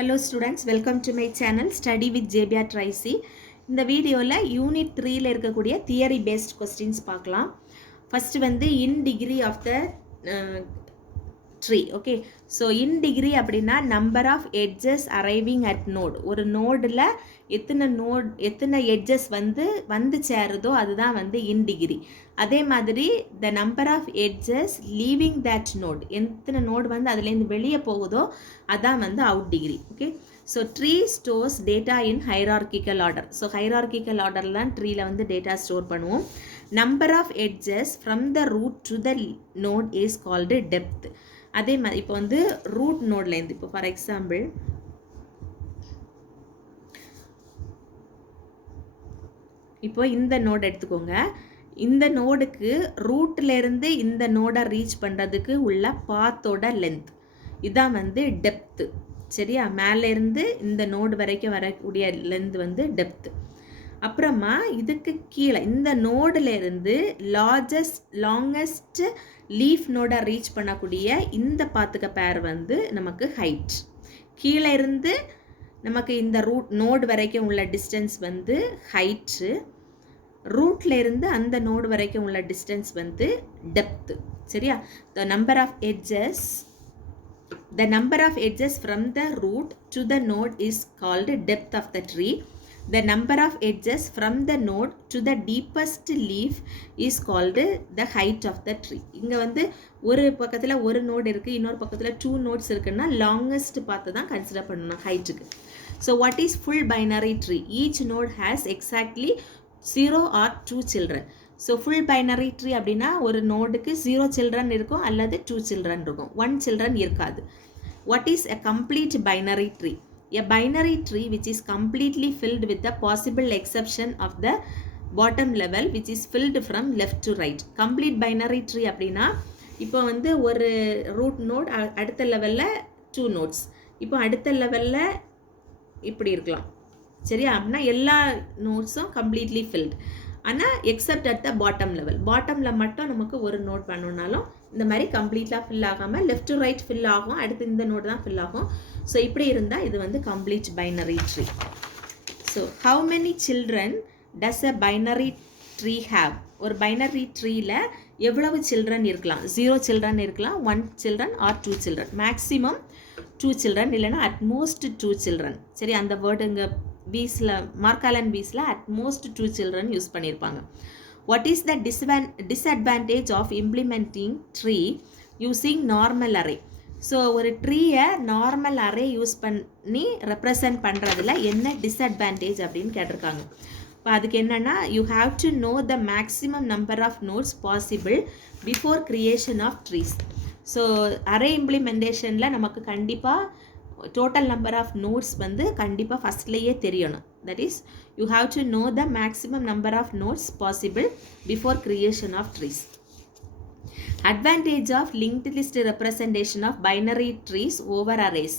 Hello students, welcome to my channel Study with JBR Tracy. இந்த வீடியோவில் unit 3ல இருக்கக்கூடிய தியரி பேஸ்ட் கொஸ்டின்ஸ் பார்க்கலாம். ஃபர்ஸ்ட் வந்து in degree of the tree. Okay, so in degree அப்படின்னா number of edges arriving at node. ஒரு நோடில் எத்தனை எட்ஜஸ் வந்து சேருதோ அதுதான் வந்து இன் டிகிரி. அதே மாதிரி the number of edges leaving that node, எத்தனை நோடு வந்து அதுலேருந்து வெளியே போகுதோ அதான் வந்து out degree. Okay, so tree stores data in hierarchical order. So hierarchical ஆர்டர்லாம் ட்ரீல வந்து டேட்டா ஸ்டோர் பண்ணுவோம். Number of edges from the root to the node is called depth. அதே மாதிரி இப்போ வந்து ரூட் நோட்லேருந்து, இப்போ ஃபார் எக்ஸாம்பிள் இப்போ இந்த நோட் எடுத்துக்கோங்க. இந்த நோடுக்கு ரூட்லேருந்து இந்த நோடை ரீச் பண்ணுறதுக்கு உள்ள பாத்தோட லென்த் இதான் வந்து டெப்த்து. சரியா, மேலேருந்து இந்த நோடு வரைக்கும் வரக்கூடிய லென்த் வந்து டெப்த்து. அப்புறமா இதுக்கு கீழே இந்த நோடுலேருந்து லாங்கஸ்ட் லீஃப் நோடை ரீச் பண்ணக்கூடிய இந்த பாத்துக்க பேர் வந்து நமக்கு ஹைட். கீழே இருந்து நமக்கு இந்த ரூட் நோடு வரைக்கும் உள்ள டிஸ்டன்ஸ் வந்து ஹைட்டு, ரூட்ல இருந்து அந்த நோடு வரைக்கும் உள்ள டிஸ்டன்ஸ் வந்து டெப்த்து. சரியா, the number of edges from the root to the node is called depth of the tree. The number of edges from the node to the deepest leaf is called the height of the tree. இங்க வந்து ஒரு பக்கத்துல ஒரு node இருக்கு, இன்னொரு பக்கத்துல 2 notes இருக்குன்னா longest பார்த்து தான் கன்சிடர் பண்ணணும் ஹைட்டுக்கு. So what is full binary tree? Each node has exactly 0 or 2 children. So full binary tree அப்படின்னா ஒரு நோடுக்கு 0 சில்ட்ரன் இருக்கும் அல்லது 2 சில்ட்ரன் இருக்கும், 1 சில்ட்ரன் இருக்காது. What is a complete binary tree? A binary tree which is completely filled with the possible exception of the bottom level which is filled from left to right. Complete binary tree அப்படின்னா இப்போ வந்து ஒரு root note, அடுத்த லெவலில் 2 notes, இப்போ அடுத்த லெவலில் இப்படி இருக்கலாம். சரியா, அப்படின்னா எல்லா நோட்ஸும் கம்ப்ளீட்லி ஃபில்டு. ஆனால் accept at the bottom level, பாட்டமில் மட்டும் நமக்கு ஒரு நோட் பண்ணணுன்னாலும் இந்த மாதிரி கம்ப்ளீட்டாக ஃபில் ஆகாமல் லெஃப்ட் டு ரைட் ஃபில் ஆகும், அடுத்து இந்த நோட் தான் ஃபில் ஆகும். ஸோ இப்படி இருந்தால் இது வந்து complete binary tree. So how many children does a binary tree have? ஒரு பைனரி ட்ரீயில் எவ்வளவு சில்ட்ரன் இருக்கலாம்? 0 சில்ட்ரன் இருக்கலாம், 1 children or 2 children. Maximum 2 children, இல்லைன்னா அட்மோஸ்ட் 2 சில்ட்ரன். சரி, அந்த வேர்டு இங்கே பீஸில் மார்க்காலன் பீஸில் அட்மோஸ்ட் 2 சில்ட்ரன் யூஸ் பண்ணியிருப்பாங்க. What is the disadvantage of implementing tree using normal array? So ஒரு ட்ரீயை நார்மல் அரே யூஸ் பண்ணி ரெப்ரசன்ட் பண்ணுறதுல என்ன டிஸ்அட்வான்டேஜ் அப்படின்னு கேட்டிருக்காங்க. இப்போ அதுக்கு என்னென்னா, you have to know the maximum number of nodes possible before creation of trees. So array இம்ப்ளிமெண்டேஷனில் நமக்கு கண்டிப்பாக டோட்டல் நம்பர் ஆஃப் நோட்ஸ் வந்து கண்டிப்பாக ஃபஸ்ட்லேயே தெரியணும். That is you have to know the maximum number of nodes possible before creation of trees. Advantage of linked list representation of binary trees over arrays.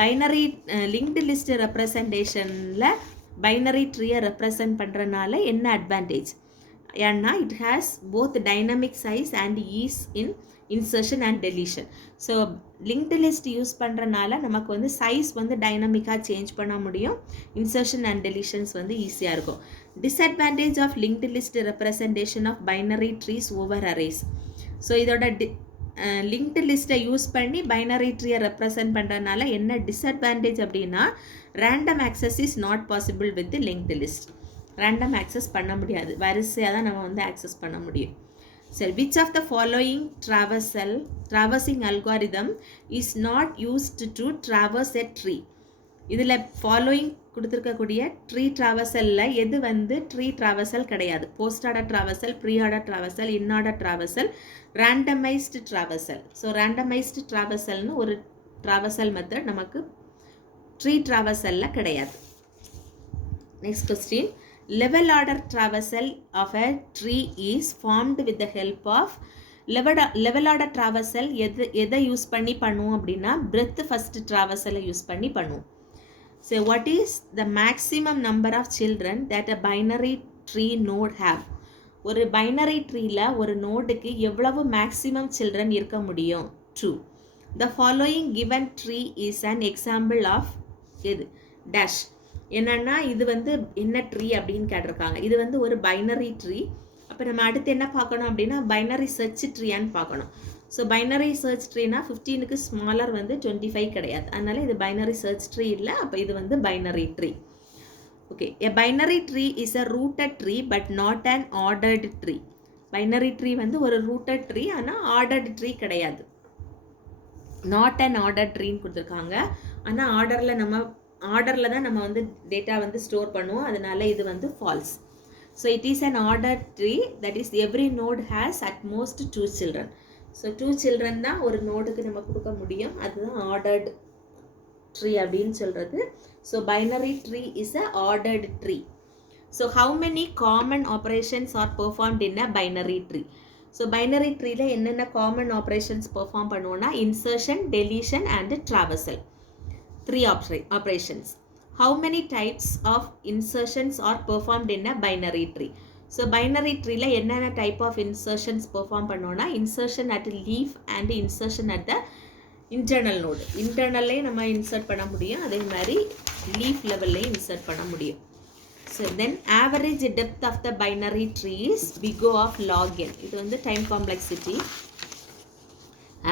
Binary linked list ரெப்ரசன்டேஷனில் binary ட்ரீயை represent பண்ணுறதுனால என்ன advantage? ஏன்னா it has both dynamic size and ease in insertion and deletion. So linked list use பண்ணுறனால நமக்கு வந்து size வந்து டைனமிக்காக change பண்ண முடியும், இன்சர்ஷன் அண்ட் டெலிஷன்ஸ் வந்து ஈஸியாக இருக்கும். Disadvantage of linked list representation of binary trees over arrays. So இதோட லிங்க்டு லிஸ்ட்டை யூஸ் பண்ணி பைனரி ட்ரீயை ரெப்ரசன்ட் பண்ணுறதுனால என்ன டிஸ்அட்வான்டேஜ் அப்படின்னா, random access is not possible with linked list. Random access பண்ண முடியாது, வரிசையாக தான் நம்ம வந்து ஆக்சஸ் பண்ண முடியும். சரி, which of the following traversing algorithm is not used to traverse a tree? இதில் ஃபாலோயிங் கொடுத்துருக்கக்கூடிய ட்ரீ ட்ராவர்சலில் எது வந்து ட்ரீ ட்ராவர்சல் கிடையாது? Post order traversal, pre order traversal, in order traversal, randomized traversal. So randomized ட்ராவர்சல்னு ஒரு ட்ராவர்சல் மெத்தட் நமக்கு tree ட்ராவர்சலில் கிடையாது. Next question, level order traversal of a tree is formed with the help of level order traversal. எதை use பண்ணி பண்ணுவோம் அப்படின்னா breadth first traversal use பண்ணி பண்ணுவோம். So what is the maximum number of children that a binary tree node have? ஒரு binary ட்ரீல ஒரு நோடுக்கு எவ்வளவு மேக்ஸிமம் சில்ட்ரன் இருக்க முடியும்? 2. The following given tree is an example of எது டேஷ் என்னன்னா இது வந்து என்ன ட்ரீ அப்படின்னு கேட்டிருக்காங்க. இது வந்து ஒரு பைனரி ட்ரீ. அப்போ நம்ம அடுத்து என்ன பார்க்கணும் அப்படின்னா பைனரி சர்ச் ட்ரீயான்னு பார்க்கணும். ஸோ பைனரி சர்ச் ட்ரீனா 15க்கு ஸ்மாலர் வந்து 25 கிடையாது. அதனால இது பைனரி சர்ச் ட்ரீ இல்லை. அப்போ இது வந்து binary tree. Okay, a binary tree is a rooted tree but not an ordered tree. Binary tree வந்து ஒரு ரூட்டட் ட்ரீ, ஆனால் ஆர்டர்டு ட்ரீ கிடையாது. நாட் அண்ட் ஆர்டர் ட்ரீன்னு கொடுத்துருக்காங்க. ஆனால் ஆர்டரில் தான் நம்ம வந்து டேட்டா வந்து ஸ்டோர் பண்ணுவோம். அதனால இது வந்து false. So it is an order tree, that is every node has at most 2 children. So 2 children தான் ஒரு நோடுக்கு நம்ம கொடுக்க முடியும். அதுதான் ஆர்டர்டு ட்ரீ அப்படின்னு சொல்கிறது. So binary tree is a ordered tree. So how many common operations are performed in a binary tree? So binary ட்ரீல என்னென்ன காமன் ஆப்ரேஷன்ஸ் பெர்ஃபார்ம் பண்ணுவோம்னா insertion, deletion and traversal. 3 operations. How many types of insertions are performed in a binary tree? So binary treeல என்னென்ன type of insertions perform பண்ணுவோம்னா insertion at leaf and insertion at the internal node. இன்டர்னல்லே நம்ம insert பண்ண முடியும், அதே மாதிரி leaf லெவல்லையும் insert பண்ண முடியும். So then average depth of the binary tree is big O of log n. இது வந்து time complexity.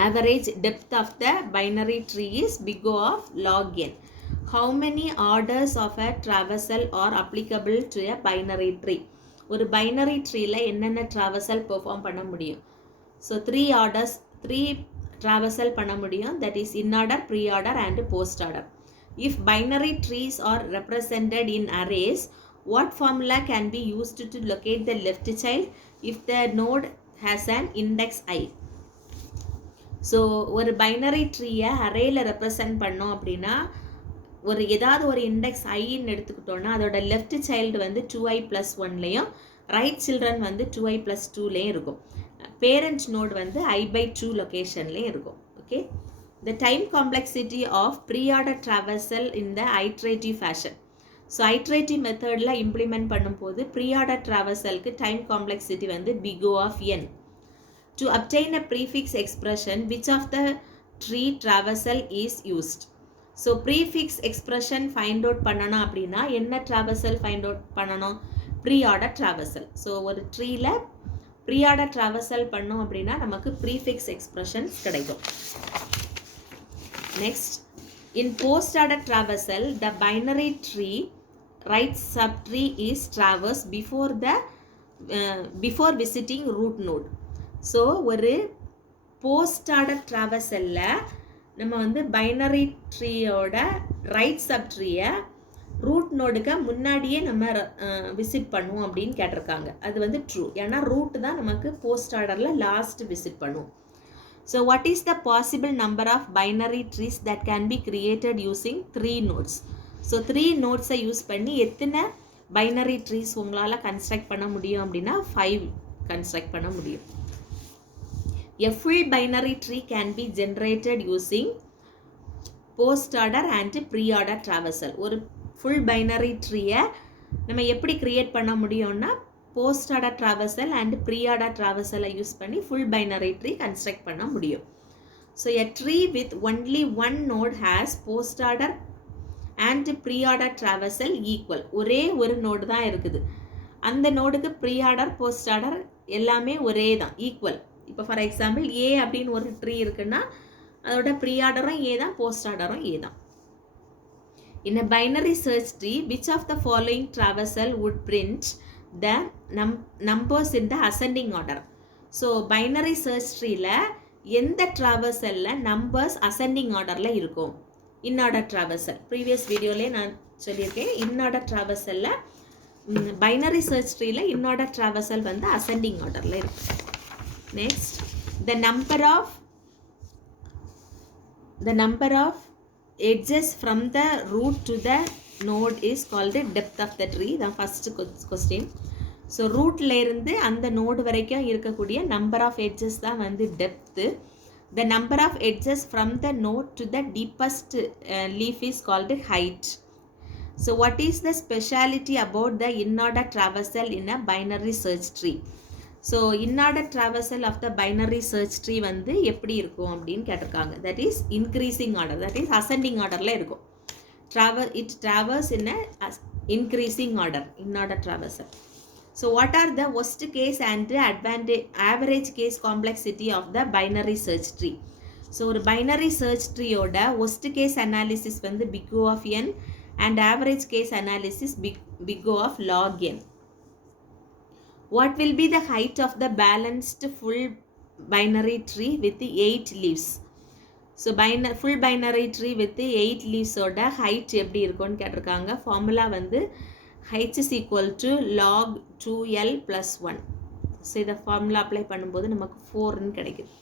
Average depth of the binary tree is big O of log n. How many orders of a traversal are applicable to a binary tree? ஒரு binary treeல என்னென்ன traversal perform பண்ண முடியும்? So 3 orders, 3 traversal பண்ண முடியும். That is in order, pre-order and post-order. If binary trees are represented in arrays, what formula can be used to locate the left child if the node has an index I? So ஒரு binary ட்ரீயை அரேயில் represent பண்ணோம் அப்படின்னா ஒரு ஏதாவது ஒரு index ஐன்னு எடுத்துக்கிட்டோன்னா அதோட left child வந்து 2i+1லையும் ரைட் சில்ட்ரன் வந்து 2i+2லையும் இருக்கும். பேரண்ட் நோட் வந்து i/2 லொக்கேஷன்லேயும் இருக்கும். Okay, the time complexity of preorder traversal in the iterative fashion. So iterative மெத்தடில் இம்ப்ளிமெண்ட் பண்ணும்போது ப்ரீஆர்டர் ட்ராவர்சலுக்கு டைம் காம்ப்ளெக்சிட்டி வந்து big O of n. To obtain a prefix expression, which of the tree traversal is used? So prefix expression find out பண்ணணும் அப்படின்னா என்ன traversal find out பண்ணணும்? pre-order traversal. So ஒரு ட்ரீல pre-order traversal பண்ணோம் அப்படின்னா நமக்கு prefix expressions கிடைக்கும். Next, in post-order traversal, the binary tree right subtree is traversed before visiting root node. So ஒரு போஸ்ட் ஆர்டர் ட்ராவர்சலில் நம்ம வந்து பைனரி ட்ரீயோட ரைட் சப் ட்ரீயை ரூட் நோடுக்கு முன்னாடியே நம்ம விசிட் பண்ணுவோம் அப்படின்னு கேட்டிருக்காங்க. அது வந்து ட்ரூ, ஏன்னா ரூட் தான் நமக்கு போஸ்ட் ஆர்டரில் லாஸ்ட் விசிட் பண்ணுவோம். So what is the possible number of binary trees that can be created using 3 nodes? So 3 nodesஐ யூஸ் பண்ணி எத்தனை பைனரி ட்ரீஸ் உங்களால் கன்ஸ்ட்ரக்ட் பண்ண முடியும் அப்படின்னா 5 கன்ஸ்ட்ரக்ட் பண்ண முடியும். A full binary tree can be generated using post order and pre-order traversal. ஒரு full binary tree-யை நம்ம எப்படி create பண்ண முடியும்னா post order traversal and pre-order traversal-ஐ யூஸ் பண்ணி full binary tree construct பண்ண முடியும். So a tree with only one node has post order and pre-order traversal equal. ஒரே ஒரு நோடு தான் இருக்குது, அந்த நோடுக்கு pre-order post order எல்லாமே ஒரே தான், ஈக்குவல். இப்போ ஃபார் எக்ஸாம்பிள் ஏ அப்படின்னு ஒரு ட்ரீ இருக்குன்னா அதோட ப்ரீ ஆர்டரும் ஏ தான், போஸ்ட் ஆர்டரும் ஏ தான். In a binary search tree which of the following traversal would print the numbers in the ascending order? So binary search ட்ரீல எந்த ட்ராவர்சலில் நம்பர்ஸ் அசெண்டிங் ஆர்டரில் இருக்கும்? இன்ஆர்டர் ட்ராவர்சல். ப்ரீவியஸ் வீடியோலே நான் சொல்லியிருக்கேன், இன்ஆர்டர் ட்ராவர்சலில் பைனரி சர்ச் ட்ரீல இன்ஆர்டர் ட்ராவர்சல் வந்து அசெண்டிங் ஆர்டரில் இருக்கும். Next, the number of edges from the root to the node is called the depth of the tree. The first question. So rootல இருந்து அந்த node வரைக்கும் இருக்கக்கூடிய number of edges தான் வந்து depth. The number of edges from the node to the deepest leaf is called height. So what is the speciality about the in-order traversal in a binary search tree? So inorder traversal of the binary search tree வந்து எப்படி இருக்கும் அப்படின்னு கேட்டிருக்காங்க. That is increasing order, that is ascending ஆர்டரில் இருக்கும். it travels in a increasing order, in order traversal. So what are the worst case and average case complexity of the binary search tree? So ஒரு binary search tree ஓட worst case analysis வந்து big O of n and average case analysis big O of log n. What will be the height of the balanced full binary tree with 8 leaves? So full binary tree with 8 leaves ஓட height எப்படி இருக்கும்னு கேட்டிருக்காங்க. Formula வந்து h is equal to log 2l plus 1. So இதை formula apply பண்ணும்போது நமக்கு 4ன்னு கிடைக்குது.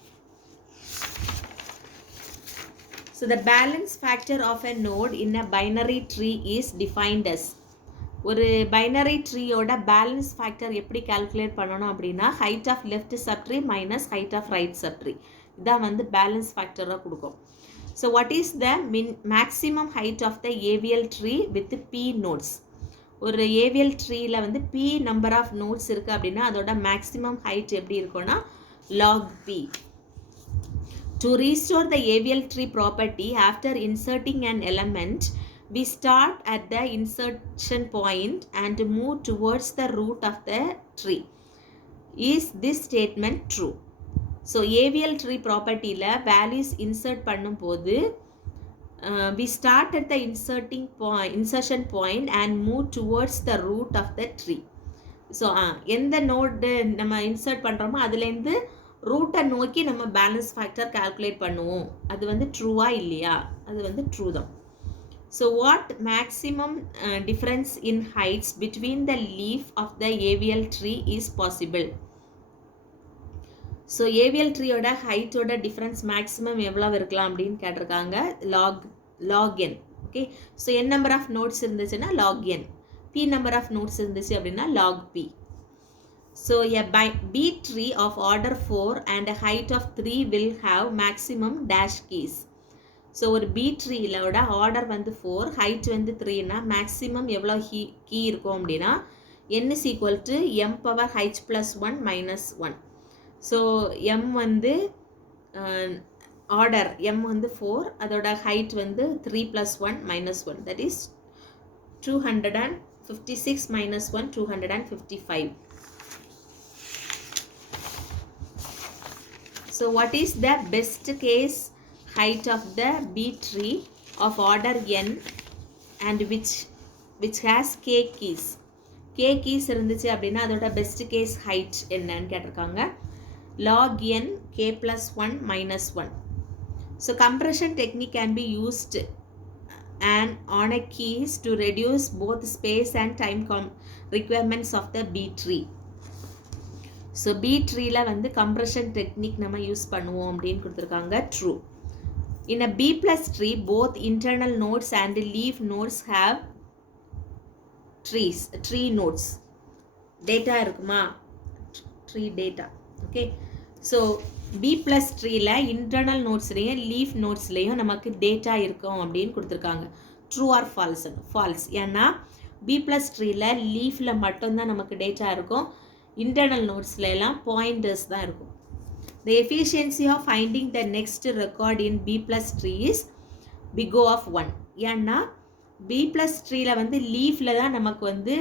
So the balance factor of a node in a binary tree is defined as, ஒரு பைனரி ட்ரீயோட பேலன்ஸ் ஃபேக்டர் எப்படி கால்குலேட் பண்ணணும் அப்படின்னா height of left subtree minus height of right subtree, இதான் வந்து பேலன்ஸ் ஃபேக்டராக கொடுக்கும். So what is the maximum height of the AVL tree with P nodes? ஒரு ஏவிஎல் ட்ரீயில் வந்து பி நம்பர் ஆஃப் நோட்ஸ் இருக்குது அப்படின்னா அதோட மேக்ஸிமம் ஹைட் எப்படி இருக்கும்னா log P. To restore the AVL tree property after inserting an element, we start at the insertion point and move towards the root of the tree. Is this statement true? So AVL tree property la values insert பண்ணும்போது we start at the insertion point and move towards the root of the tree. So எந்த note நம்ம insert பண்ணுறோமோ அதுலேருந்து ரூட்டை நோக்கி நம்ம balance factor calculate பண்ணுவோம். அது வந்து ட்ரூவா இல்லையா? அது வந்து ட்ரூ தான். So what maximum difference in heights between the leaf of the AVL tree is possible? So AVL ட்ரீயோட ஹைட்டோட டிஃப்ரென்ஸ் மேக்ஸிமம் எவ்வளோ இருக்கலாம் அப்படின்னு கேட்டிருக்காங்க. Log n. Okay, so n number of nodes இருந்துச்சுன்னா log n, B number of nodes இருந்துச்சு அப்படின்னா log B. So a B tree of order 4 and a height of 3 will have maximum dash keys. So ஒரு B tree லோட order வந்து 4, height வந்து 3னா maximum எவ்வளோ key இருக்கும் அப்படின்னா n is equal to m power h plus 1 minus 1. So m வந்து order m வந்து 4, அதோட height வந்து 3 plus 1 minus 1, that is 256 minus 1 255. So what is the best case height of the B tree of order n and which has k keys? K keys இருந்துச்சு அப்படின்னா அதோட best case height என்னன்னு கேட்டிருக்காங்க. log n k plus 1 minus 1. So compression technique can be used and on a keys to reduce both space and time requirements of the B tree. So B ட்ரீல வந்து compression technique நம்ம use பண்ணுவோம் அப்படின்னு கொடுத்துருக்காங்க. True. In a B plus tree both internal nodes and leaf nodes have tree nodes. Data இருக்குமா? Tree data. Okay, so B plus ட்ரீல internal நோட்ஸ்லேயும் leaf நோட்ஸ்லேயும் நமக்கு டேட்டா இருக்கும் அப்படின்னு கொடுத்துருக்காங்க. True or false? ஃபால்ஸ். ஏன்னா பி ப்ளஸ் ட்ரீல லீஃபில் மட்டும்தான் நமக்கு டேட்டா இருக்கும், இன்டர்னல் நோட்ஸில் எல்லாம் பாயிண்டர்ஸ் தான் இருக்கும். The efficiency of finding the next record in B plus tree is big O of 1. ஏன்னா பி ப்ளஸ் ட்ரீல வந்து லீஃபில் தான் நமக்கு வந்து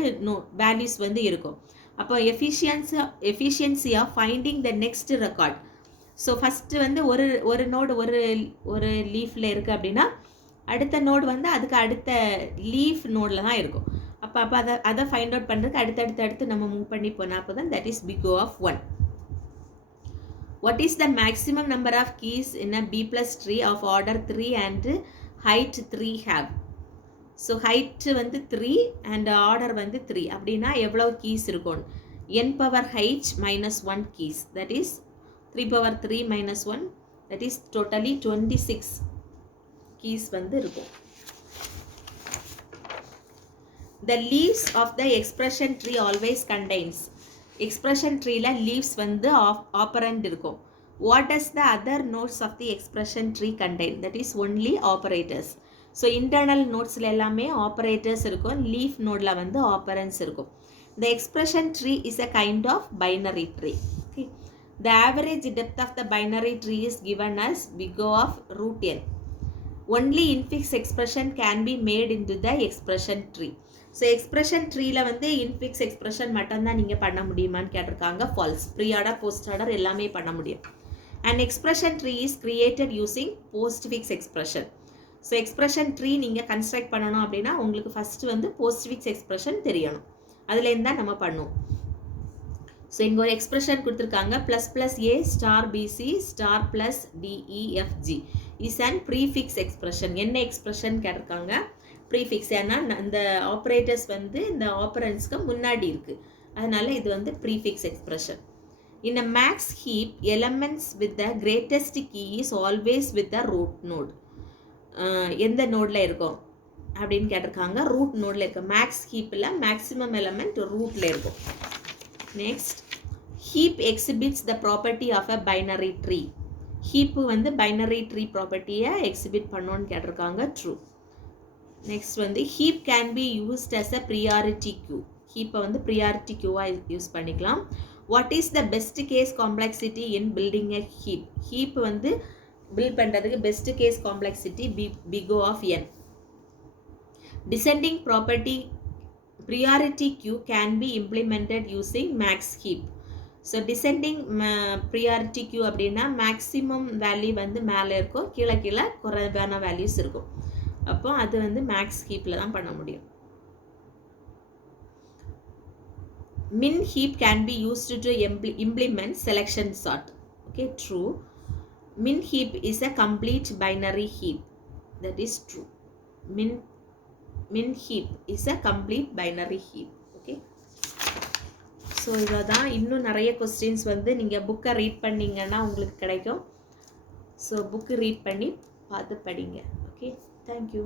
வேல்யூஸ் வந்து இருக்கும். அப்போ efficiency of finding the next record. So first வந்து ஒரு நோடு ஒரு லீஃபில் இருக்குது அப்படின்னா அடுத்த நோடு வந்து அதுக்கு அடுத்த லீஃப் நோடில் தான் இருக்கும். அப்போ அதை ஃபைண்ட் அவுட் பண்ணுறதுக்கு அடுத்து நம்ம மூவ் பண்ணி போனால் அப்போ தான் that is big O of 1. What is the maximum number of keys in a B plus tree of order 3 and height 3 have? So height வந்து 3 அண்ட் ஆர்டர் வந்து 3 அப்படின்னா எவ்வளோ கீஸ் இருக்கும்? n power h minus 1 keys, that is 3 power 3 minus 1, that is totally 26 keys வந்து இருக்கும். The leaves of the expression tree always contains. Expression tree la leaves வந்து operand இருக்கும். What does the other nodes of the expression tree contain? That is only operators. So internal nodesல எல்லாமே operators இருக்கும், leaf nodeல வந்து operands இருக்கும். The expression tree is a kind of binary tree. Okay. The average depth of the binary tree is given as big O of root n. Only infix expression can be made into the expression tree. So expression ட்ரீயில் வந்து infix expression மட்டும்தான் நீங்கள் பண்ண முடியுமான்னு கேட்டிருக்காங்க. False. Preorder postorder எல்லாமே பண்ண முடியும். And expression tree is created using postfix expression. So expression tree நீங்கள் கன்ஸ்ட்ரக்ட் பண்ணணும் அப்படின்னா உங்களுக்கு ஃபஸ்ட்டு வந்து போஸ்ட்ஃபிக்ஸ் எக்ஸ்பிரஷன் தெரியணும். அதுலேருந்து தான் நம்ம பண்ணுவோம். ஸோ இங்கே ஒரு எக்ஸ்பிரஷன் கொடுத்துருக்காங்க. Plus A star BC star plus DEFG is and prefix expression. என்ன எக்ஸ்பிரஷன் கேட்டிருக்காங்க? ப்ரீஃபிக்ஸ். ஏன்னா இந்த ஆப்ரேட்டர்ஸ் வந்து இந்த ஆப்பரன்ஸ்க்கு முன்னாடி இருக்குது, அதனால இது வந்து prefix expression. In a max heap, elements with the greatest key is always with the root node. எந்த நோடில் இருக்கும் அப்படின்னு கேட்டிருக்காங்க. ரூட் நோடில் இருக்கும். மேக்ஸ் ஹீப்பில் மேக்ஸிமம் எலமெண்ட் ரூட்டில் இருக்கும். Next, heap exhibits the property of a binary tree. Heap வந்து binary tree ப்ராப்பர்ட்டியை exhibit பண்ணோன்னு கேட்டிருக்காங்க. ட்ரூ. நெக்ஸ்ட் வந்து heap can be used as a priority queue. ஹீப்பை வந்து ப்ரியாரிட்டி கியூவாக யூஸ் பண்ணிக்கலாம். What is the best case complexity in building a heap. Heap வந்து பில்ட் பண்ணுறதுக்கு best case complexity big O of n. Descending property priority queue can be implemented using max heap. So descending priority queue அப்படின்னா maximum value வந்து மேலே இருக்கும், கீழே கீழே குறைவான values இருக்கும். அப்போ அது வந்து மேக்ஸ் ஹீப்பில் தான் பண்ண முடியும். Min heap can be used to implement selection sort. Okay, true. Min heap is a complete binary heap. That is true. Min heap is a complete binary heap. Okay. So இதான். இன்னும் நிறைய questions வந்து நீங்கள் புக்கை read பண்ணிங்கன்னா உங்களுக்கு கிடைக்கும். So book read பண்ணி பார்த்து படிங்க. Okay, thank you.